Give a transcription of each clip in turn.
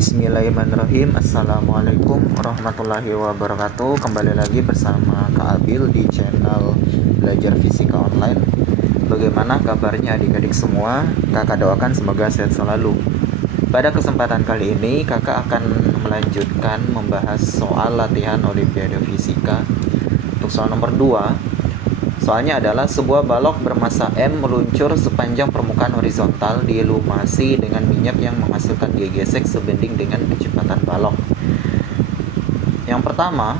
Bismillahirrahmanirrahim. Assalamualaikum warahmatullahi wabarakatuh. Kembali lagi bersama Kak Abil di channel Belajar Fisika Online. Bagaimana kabarnya adik-adik semua? Kakak doakan semoga sehat selalu. Pada kesempatan kali ini kakak akan melanjutkan membahas soal latihan Olimpiade Fisika. Untuk soal nomor 2, soalnya adalah sebuah balok bermassa M meluncur sepanjang permukaan horizontal diilumasi dengan minyak yang menghasilkan gaya gesek sebanding dengan kecepatan balok. Yang pertama,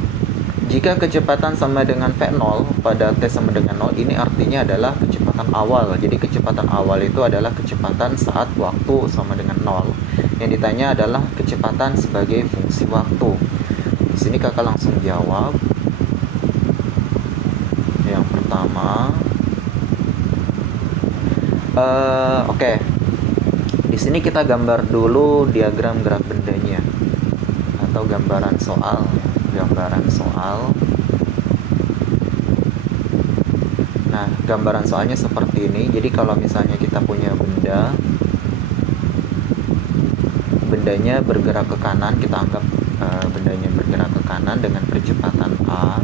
jika kecepatan sama dengan V0 pada T sama dengan 0, ini artinya adalah kecepatan awal. Jadi kecepatan awal itu adalah kecepatan saat waktu sama dengan 0. Yang ditanya adalah kecepatan sebagai fungsi waktu. Di sini kakak langsung jawab. Yang pertama, oke. Di sini kita gambar dulu diagram gerak bendanya atau gambaran soal. Nah, gambaran soalnya seperti ini. Jadi kalau misalnya kita punya bendanya bergerak ke kanan, kita anggap bendanya bergerak ke kanan dengan percepatan A.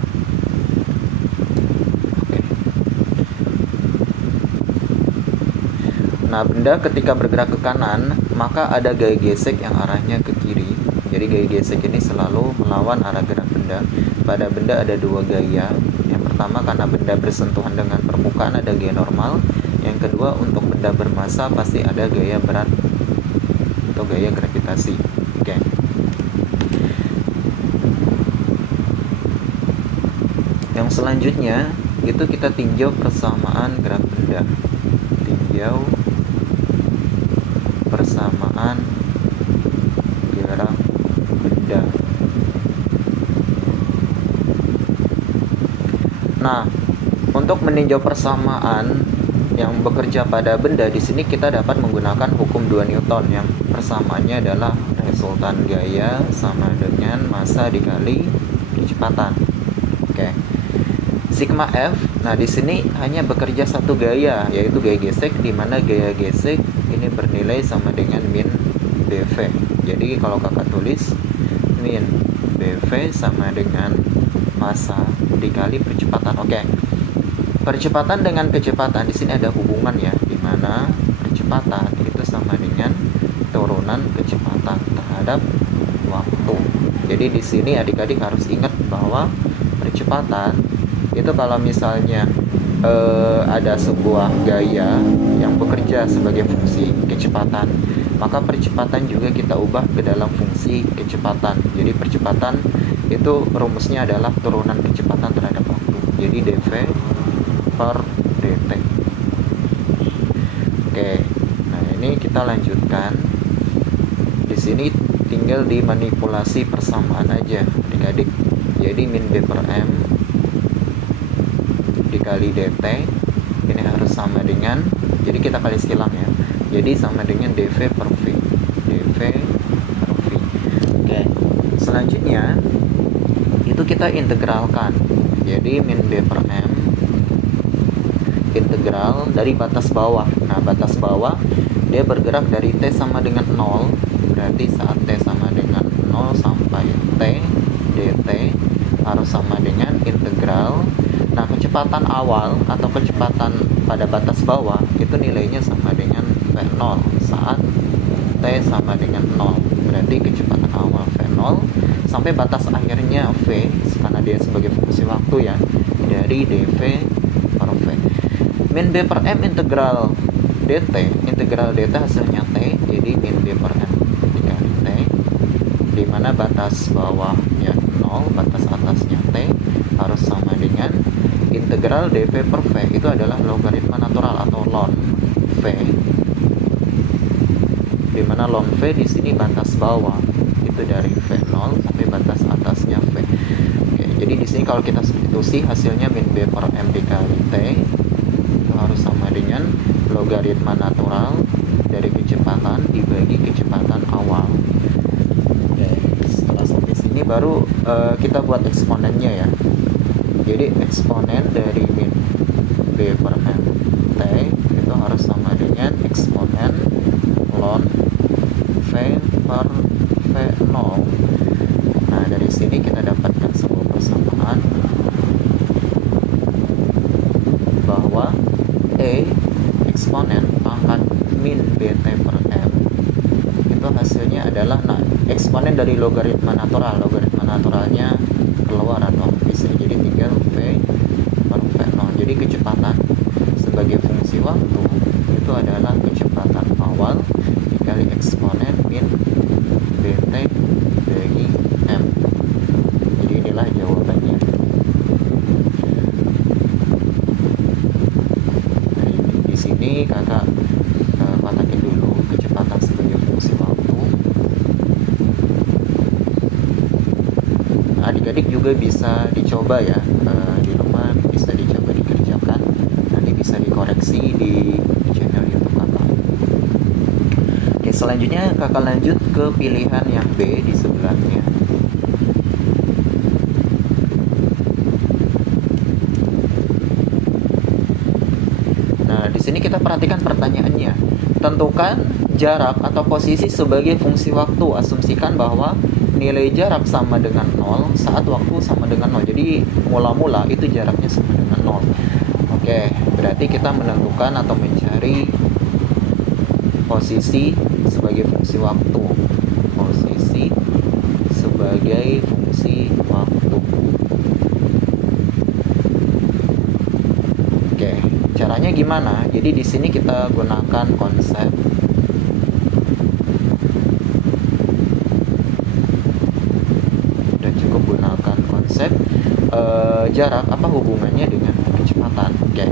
Nah, benda ketika bergerak ke kanan, maka ada gaya gesek yang arahnya ke kiri. Jadi gaya gesek ini selalu melawan arah gerak benda. Pada benda ada dua gaya. Yang pertama, karena benda bersentuhan dengan permukaan ada gaya normal. Yang kedua, untuk benda bermassa pasti ada gaya berat atau gaya gravitasi. Oke. Yang selanjutnya, itu kita tinjau persamaan gerak benda. Tinjau persamaan gerak benda. Nah, untuk meninjau persamaan yang bekerja pada benda, di sini kita dapat menggunakan hukum 2 Newton yang persamaannya adalah resultan gaya sama dengan massa dikali kecepatan. Oke. Sigma F. Nah, di sini hanya bekerja satu gaya, yaitu gaya gesek, di mana gaya gesek ini bernilai sama dengan min BV. Jadi kalau kakak tulis min BV sama dengan massa dikali percepatan. Oke. Percepatan dengan kecepatan di sini ada hubungan ya, di mana percepatan itu sama dengan turunan kecepatan terhadap waktu. Jadi di sini adik-adik harus ingat bahwa percepatan itu kalau misalnya ada sebuah gaya yang bekerja sebagai fungsi kecepatan, maka percepatan juga kita ubah ke dalam fungsi kecepatan. Jadi percepatan itu rumusnya adalah turunan kecepatan terhadap waktu. Jadi dv per dt. Oke. Nah, ini kita lanjutkan. Di sini tinggal dimanipulasi persamaan aja adik-adik. Jadi min b per m dikali dt ini harus sama dengan, jadi kita kali silang ya, jadi sama dengan dv per v. Oke. Selanjutnya itu kita integralkan. Jadi min b per m integral dari batas bawah. Nah, batas bawah dia bergerak dari t sama dengan 0, berarti saat t sama dengan 0 sampai t dt harus sama dengan integral. Nah, kecepatan awal atau kecepatan pada batas bawah itu nilainya sama dengan V0 saat T sama dengan 0. Berarti kecepatan awal V0 sampai batas akhirnya V, karena dia sebagai fungsi waktu ya, dari dV per V. Min B per M integral dt hasilnya T, jadi min B per M dikali T, di mana batas bawahnya 0, batas atasnya T harus sama dengan integral dv per v, itu adalah logaritma natural atau ln v, di mana ln v di sini batas bawah itu dari v0 sampai batas atasnya v. Oke, jadi di sini kalau kita substitusi hasilnya min b per m dikali t itu harus sama dengan logaritma natural dari kecepatan dibagi kecepatan awal. Oke, setelah sampai sini baru kita buat eksponennya ya. Jadi eksponen dari min b per m t itu harus sama dengan eksponen ln v per v. hasilnya adalah, nah, eksponen dari logaritma naturalnya keluaran, bisa jadi tinggal V per V0. Jadi kecepatan sebagai fungsi waktu itu adalah kecepatan awal dikali eksponen min dt bagi m. Jadi inilah jawabannya. Nah, di sini kakak kotakin dulu kecepatan sebagai fungsi waktu. Adik-adik juga bisa dicoba ya, di rumah bisa dicoba dikerjakan, nanti bisa dikoreksi di channel YouTube kakak. Oke, selanjutnya kakak lanjut ke pilihan yang B di sebelahnya. Nah, di sini kita perhatikan pertanyaannya. Tentukan jarak atau posisi sebagai fungsi waktu. Asumsikan bahwa nilai jarak sama dengan 0 saat waktu sama dengan 0. Jadi mula-mula itu jaraknya sama dengan 0. Oke, berarti kita menentukan atau mencari posisi sebagai fungsi waktu. Posisi sebagai fungsi waktu. Oke, caranya gimana? Jadi di sini kita gunakan konsep jarak, apa hubungannya dengan kecepatan. Oke,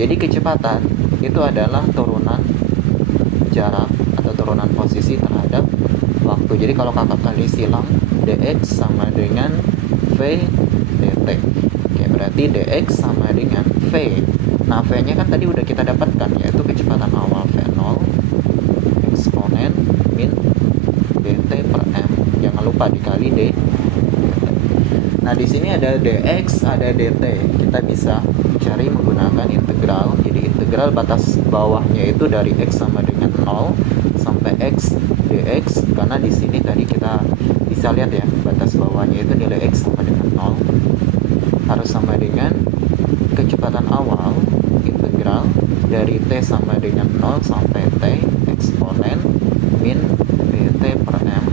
jadi kecepatan itu adalah turunan jarak atau turunan posisi terhadap waktu. Jadi kalau kakak kali silang, dx sama dengan v dt. Oke, berarti dx sama dengan v. Nah, v nya kan tadi udah kita dapatkan, yaitu kecepatan awal v0 eksponen min dt per m. Jangan lupa dikali d. Nah, di sini ada dx, ada dt. Kita bisa cari menggunakan integral. Jadi integral batas bawahnya itu dari x sama dengan 0 sampai x dx, karena di sini tadi kita bisa lihat ya, batas bawahnya itu nilai x sama dengan 0 harus sama dengan kecepatan awal integral dari t sama dengan 0 sampai t eksponen min dt per m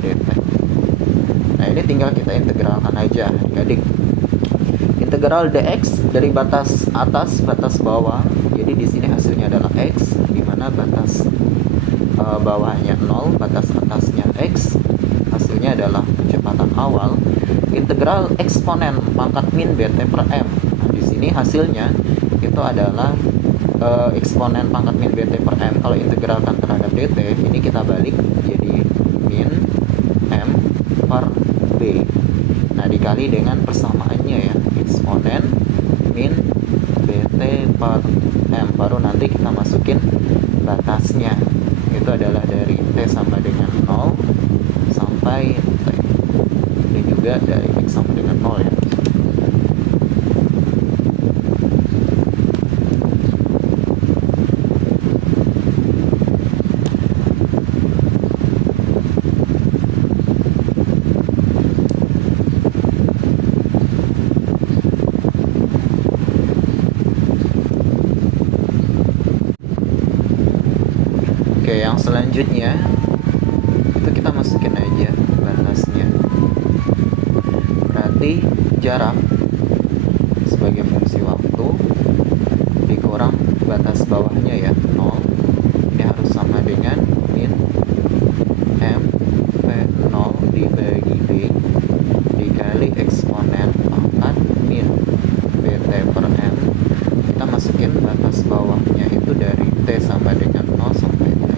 dt. Nah, ini tinggal kita integralkan aja adik-adik. Integral dx dari batas atas batas bawah. Jadi di sini hasilnya adalah x, di mana batas bawahnya 0, batas atasnya x. Hasilnya adalah kecepatan awal. Integral eksponen pangkat min bt per m. Nah, di sini hasilnya itu adalah eksponen pangkat min bt per m. Kalau integralkan terhadap dt, ini kita balik jadi min m per b. Nah, dikali dengan persamaannya ya, eksponen min bt per m. Baru nanti kita masukin batasnya, itu adalah dari t sama dengan 0 sampai t. Ini juga dari x sama dengan 0 ya. Oke, yang selanjutnya itu kita masukin aja batasnya. Berarti jarak sebagai fungsi waktu dikurang batas bawahnya ya, 0. Ini harus sama dengan min m v0 dibagi b dikali eksponen pangkat min bt per m. Kita masukin batas bawahnya itu dari t sama dengan 0 sampai t.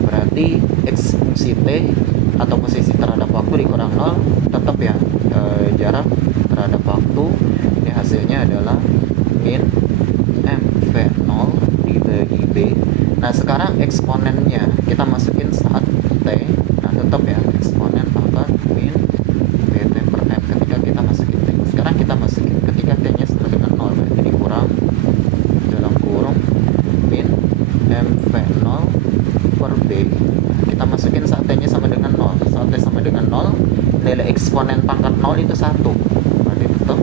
Berarti x fungsi t atau posisi terhadap waktu dikurang 0 tetap ya, jarak terhadap waktu ini hasilnya adalah min m v0 dibagi b. Nah, sekarang eksponennya kita masukin saat t. Nah, tetap ya, eksponen pangkat min bt per m ketika kita masukin t. Sekarang kita masukin ketika t nya sama dengan 0, berarti dikurang dalam kurung min m v0 per b. Kita masukin saat t nya sama dengan 0. Saat t sama dengan 0, nilai eksponen pangkat 0 itu 1. Berarti tetap,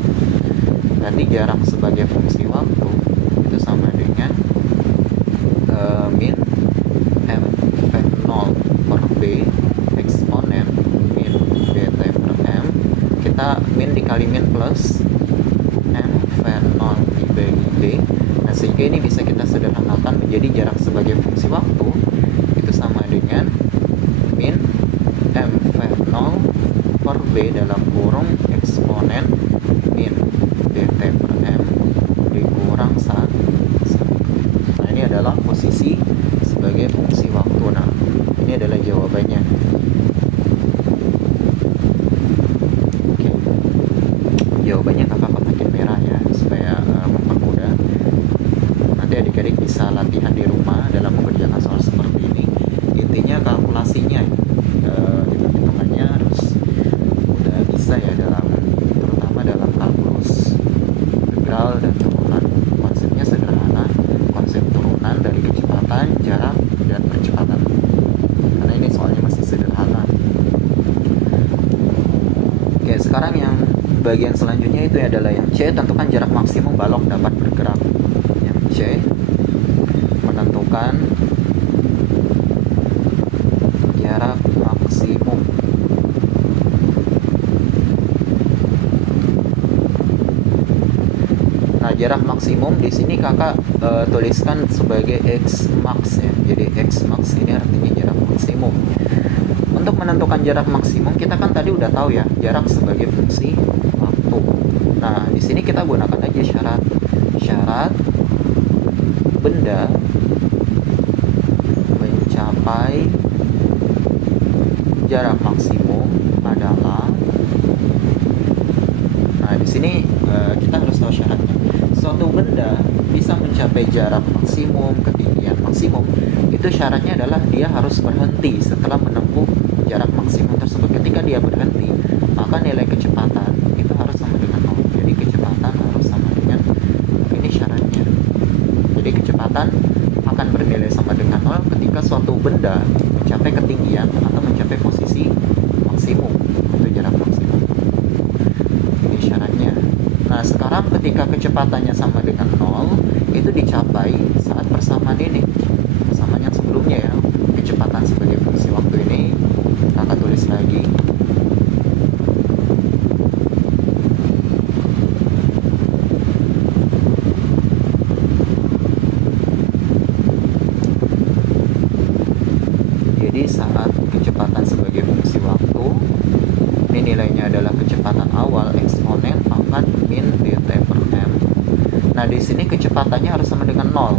berarti jarak sebagai fungsi waktu itu sama dengan min m v0 per b kita min dikali min plus M V0 dibagi B. Nah, sehingga ini bisa kita sederhanakan menjadi jarak sebagai fungsi waktu itu sama dengan min M V0 per B dalam kurung eksponen min dt per M dikurang 1. Nah, ini adalah posisi sebagai fungsi waktu. Nah, ini adalah jawabannya. Oke. Jawabannya kakak kotakin merah ya, supaya mempermudah. Nanti adik-adik bisa latihan di rumah dalam mengerjakan soal seperti ini. Intinya kalkulasinya, hitung-hitungannya harus udah bisa ya, terutama dalam kalkulus integral dan turunan. Konsepnya sederhana, konsep turunan dari kecepatan, jarak, dan percepatan. Karena ini soalnya masih sederhana. Oke, sekarang yang bagian selanjutnya itu adalah yang C, tentukan jarak maksimum balok dapat bergerak. Yang C, menentukan jarak maksimum jarak maksimum di sini kakak tuliskan sebagai x max ya. Jadi x max ini artinya jarak maksimum. Untuk menentukan jarak maksimum kita kan tadi udah tahu ya, jarak sebagai fungsi waktu. Nah, di sini kita gunakan aja syarat benda mencapai jarak maksimum adalah, nah di sini kita harus tahu syaratnya. Suatu benda bisa mencapai jarak maksimum, ketinggian maksimum, itu syaratnya adalah dia harus berhenti setelah menempuh jarak maksimum tersebut. Ketika dia berhenti, maka nilai kecepatan itu harus sama dengan 0. Jadi kecepatan harus sama dengan, ini syaratnya. Jadi kecepatan akan bernilai sama dengan 0 ketika suatu benda mencapai ketinggian atau mencapai posisi maksimum atau jarak maksimum. Ini syaratnya. Nah, sekarang ketika kecepatannya sama dengan 0, itu dicapai saat persamaan ini. Persamaan yang sebelumnya ya, kecepatan sebagai fungsi waktu ini, kakak tulis lagi. Jadi saat kecepatan sebagai fungsi waktu, ini nilainya adalah kecepatan awal eksponen pangkat min dt per m. Nah, di sini kecepatannya harus sama dengan 0.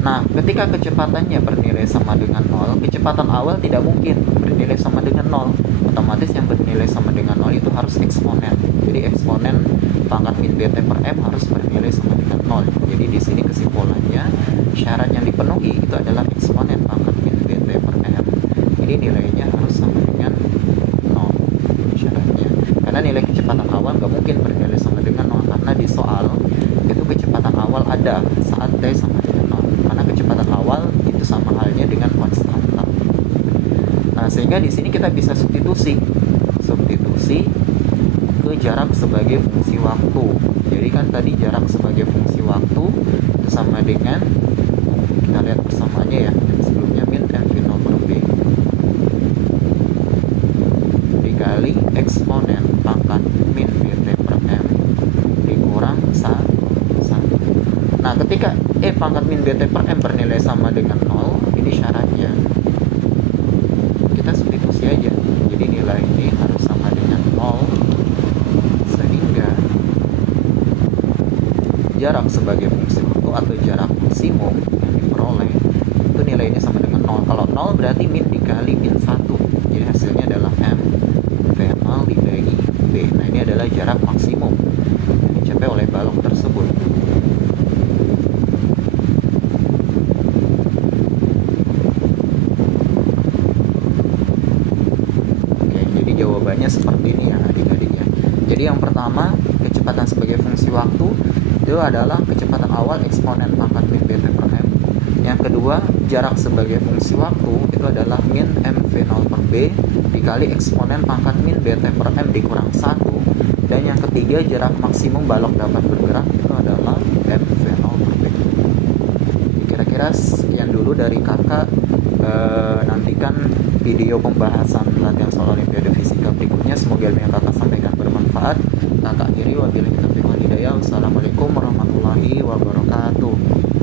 Nah, ketika kecepatannya bernilai sama dengan 0, kecepatan awal tidak mungkin bernilai sama dengan 0. Otomatis yang bernilai sama dengan 0 itu harus eksponen. Jadi eksponen pangkat min dt per m harus bernilai sama dengan 0. Jadi di sini kesimpulannya, syarat yang dipenuhi itu adalah eksponen pangkat min dt per m. Jadi nilainya harus sama dengan 0 syaratnya. Karena nilai kecepatan awal nggak mungkin bernilai sama dengan 0, karena di soal itu kecepatan awal ada saat t sama dengan 0. Karena kecepatan awal itu sama halnya dengan konstanta. Nah, sehingga di sini kita bisa substitusi ke jarak sebagai fungsi waktu. Jadi kan tadi jarak sebagai fungsi waktu itu sama dengan, kita lihat persamaannya ya, yang sebelumnya min m v0 per b dikali eksponen pangkat min dt per m dikurang 1. Nah, ketika pangkat min dt per m bernilai sama dengan 0, ini syaratnya kita substitusi aja. Jadi nilai ini harus sama dengan 0, sehingga jarak sebagai fungsi waktu atau jarak maksimum yang diperoleh itu nilainya sama dengan 0. Kalau 0 berarti min dikali min 1. Jadi hasilnya adalah m v0 dibagi b. Nah, ini adalah jarak maksimum yang dicapai oleh balok tersebut. Oke, jadi jawabannya seperti ini ya adik-adik ya. Jadi yang pertama, kecepatan sebagai fungsi waktu itu adalah kecepatan awal eksponen pangkat min dt per m. Yang kedua, jarak sebagai fungsi waktu itu adalah min m v0 per b dikali eksponen pangkat min dt per m dikurang 1. Dan yang ketiga, jarak maksimum balok dapat bergerak itu adalah m v0 per b. Kira-kira sekian dulu dari kakak. Nantikan video pembahasan latihan soal Olimpiade Fisika berikutnya. Semoga ilmu yang kakak sampaikan bermanfaat. Kakak akhiri, wabillahi taufiq wal hidayah. Wassalamualaikum warahmatullahi wabarakatuh.